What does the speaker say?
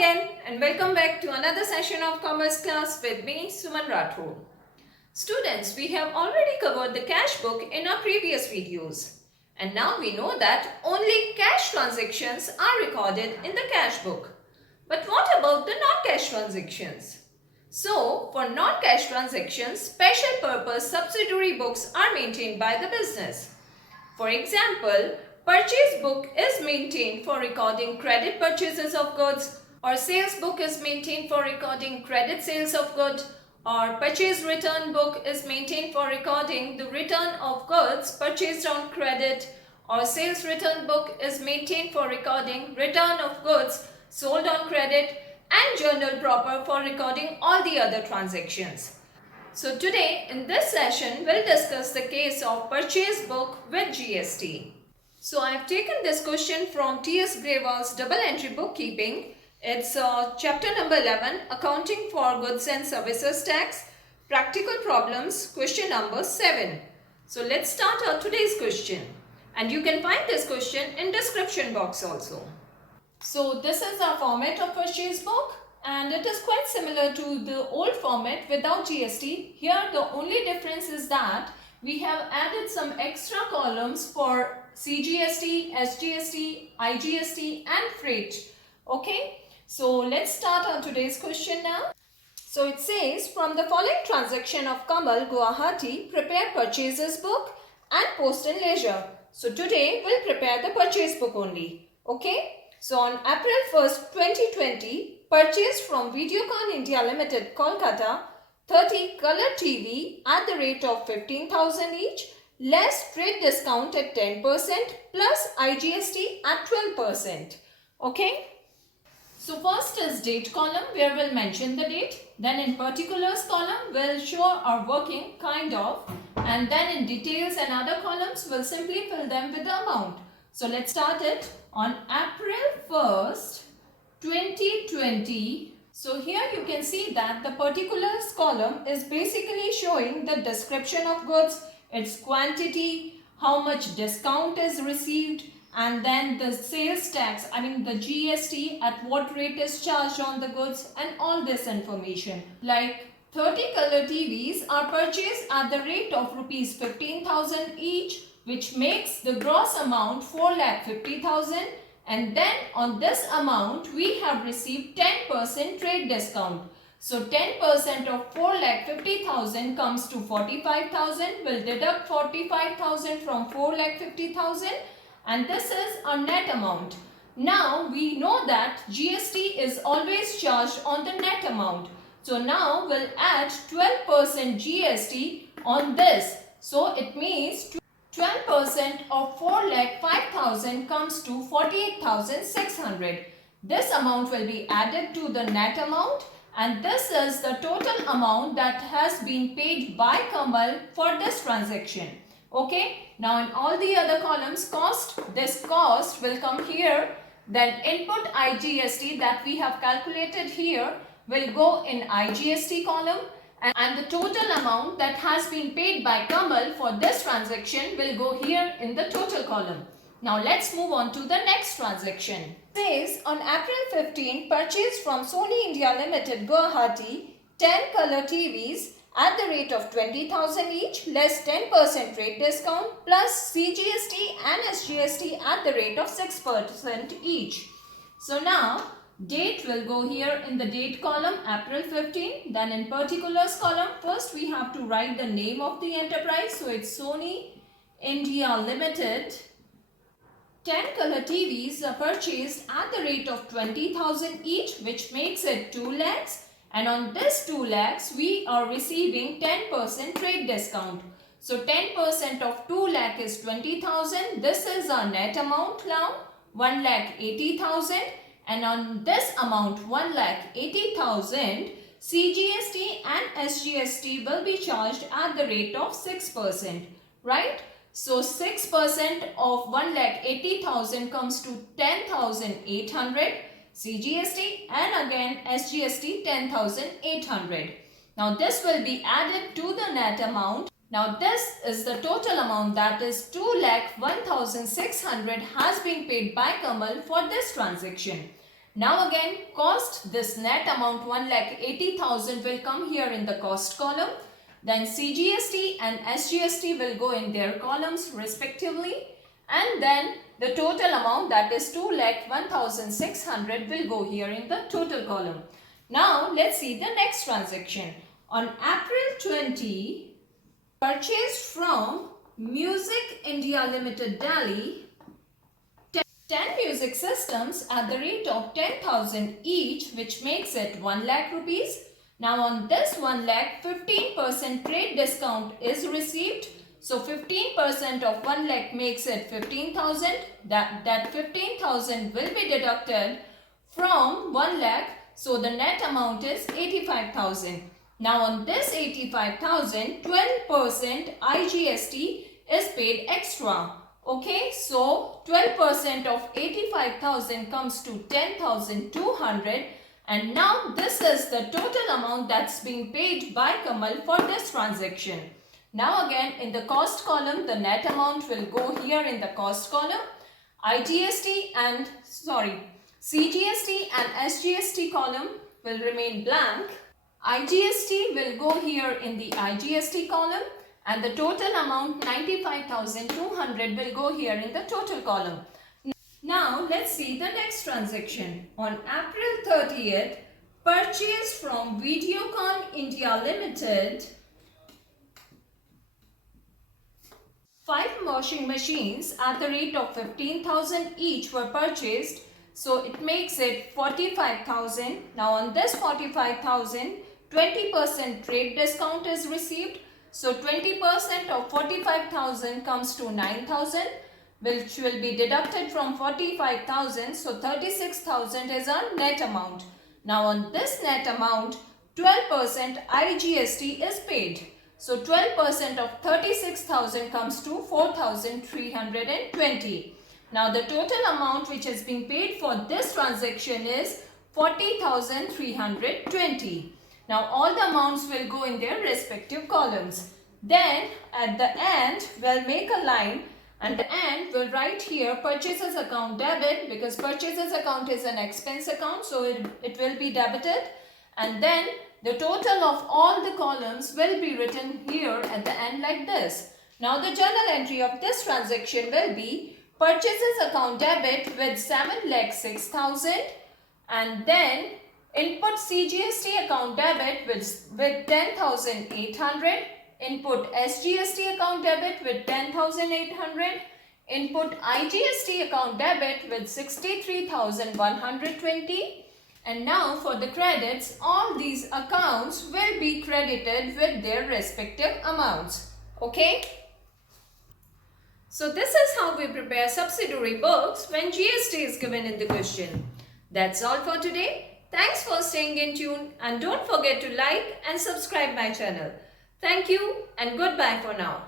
again and welcome back to another session of Commerce class with me, Suman Rathore. Students, we have already covered the cash book in our previous videos. And now we know that only cash transactions are recorded in the cash book. But what about the non-cash transactions? So, for non-cash transactions, special purpose subsidiary books are maintained by the business. For example, purchase book is maintained for recording credit purchases of goods, or sales book is maintained for recording credit sales of goods, or purchase return book is maintained for recording the return of goods purchased on credit, or sales return book is maintained for recording return of goods sold on credit, and journal proper for recording all the other transactions. So today in this session we'll discuss the case of purchase book with GST. So I've taken this question from T.S. Grewal's double entry bookkeeping. It's chapter number 11, accounting for goods and services tax, practical problems, question number 7. So let's start our today's question, and you can find this question in description box also. So this is our format of purchase book, and it is quite similar to the old format without GST. Here the only difference is that we have added some extra columns for CGST, SGST, IGST and freight. Okay, so let's start on today's question now. So it says, from the following transaction of Kamal, Guwahati, prepare purchases book and post and leisure. So today we'll prepare the purchase book only. Okay. So on April 1st, 2020, purchased from Videocon India Limited, Kolkata, 30 color TV at the rate of 15,000 each, less trade discount at 10% plus IGST at 12%. Okay. So first is date column where we'll mention the date. Then in particulars column we'll show our working kind of. And then in details and other columns we'll simply fill them with the amount. So let's start it on April 1st, 2020. So here you can see that the particulars column is basically showing the description of goods, its quantity, how much discount is received, and then the sales tax, the GST, at what rate is charged on the goods, and all this information. Like 30 color TVs are purchased at the rate of rupees 15,000 each, which makes the gross amount 4,50,000, and then on this amount we have received 10% trade discount. So 10% of 4,50,000 comes to 45,000. We'll deduct 45,000 from 4,50,000, and this is our net amount. Now we know that GST is always charged on the net amount. So now we'll add 12% GST on this. So it means 12% of 4,05,000 comes to 48,600. This amount will be added to the net amount, and this is the total amount that has been paid by Kamal for this transaction. Okay, now in all the other columns, cost, this cost will come here. Then input IGST that we have calculated here will go in IGST column. And the total amount that has been paid by Kamal for this transaction will go here in the total column. Now let's move on to the next transaction. It says on April 15, purchased from Sony India Limited, Guwahati, 10 color TVs at the rate of 20,000 each, less 10% rate discount plus CGST and SGST at the rate of 6% each. So now date will go here in the date column, April 15. Then in particulars column, first we have to write the name of the enterprise. So it's Sony India Limited. 10 color TVs are purchased at the rate of 20,000 each, which makes it 2 lakhs. And on this 2 lakhs, we are receiving 10% trade discount. So 10% of 2 lakh is 20,000. This is our net amount now, 1,80,000. And on this amount, 1,80,000, CGST and SGST will be charged at the rate of 6%, right? So 6% of 1,80,000 comes to 10,800, CGST, and again SGST 10,800. Now this will be added to the net amount. Now this is the total amount, that is 2,01,600 has been paid by Kamal for this transaction. Now again, cost, this net amount 1,80,000 will come here in the cost column. Then CGST and SGST will go in their columns respectively. And then the total amount, that is 2,01,600, will go here in the total column. Now let's see the next transaction. On April 20, purchased from Music India Limited, Delhi, 10 music systems at the rate of 10,000 each, which makes it 1 lakh rupees. Now on this 1 lakh, 15% trade discount is received. So 15% of 1 lakh makes it 15,000. That 15,000 will be deducted from 1 lakh. So the net amount is 85,000. Now on this 85,000, 12% IGST is paid extra. Okay, so 12% of 85,000 comes to 10,200, and now this is the total amount that's being paid by Kamal for this transaction. Now again, in the cost column, the net amount will go here in the cost column. CGST and SGST column will remain blank. IGST will go here in the IGST column. And the total amount 95,200 will go here in the total column. Now let's see the next transaction. On April 30th, purchase from Videocon India Limited, 5 washing machines at the rate of 15,000 each were purchased. So it makes it 45,000. Now on this 45,000, 20% trade discount is received. So 20% of 45,000 comes to 9,000, which will be deducted from 45,000. So 36,000 is our net amount. Now on this net amount, 12% IGST is paid. So 12% of 36,000 comes to 4,320. Now the total amount which has been paid for this transaction is 40,320. Now all the amounts will go in their respective columns. Then at the end, we'll make a line, and the end we'll write here purchases account debit, because purchases account is an expense account, so it will be debited. And then the total of all the columns will be written here at the end like this. Now the journal entry of this transaction will be purchases account debit with 7,06,000, and then input CGST account debit with 10,800, input SGST account debit with 10,800, input IGST account debit with 63,120, and now for the credits, all these accounts will be credited with their respective amounts. Okay? So this is how we prepare subsidiary books when GST is given in the question. That's all for today. Thanks for staying in tune, and don't forget to like and subscribe my channel. Thank you and goodbye for now.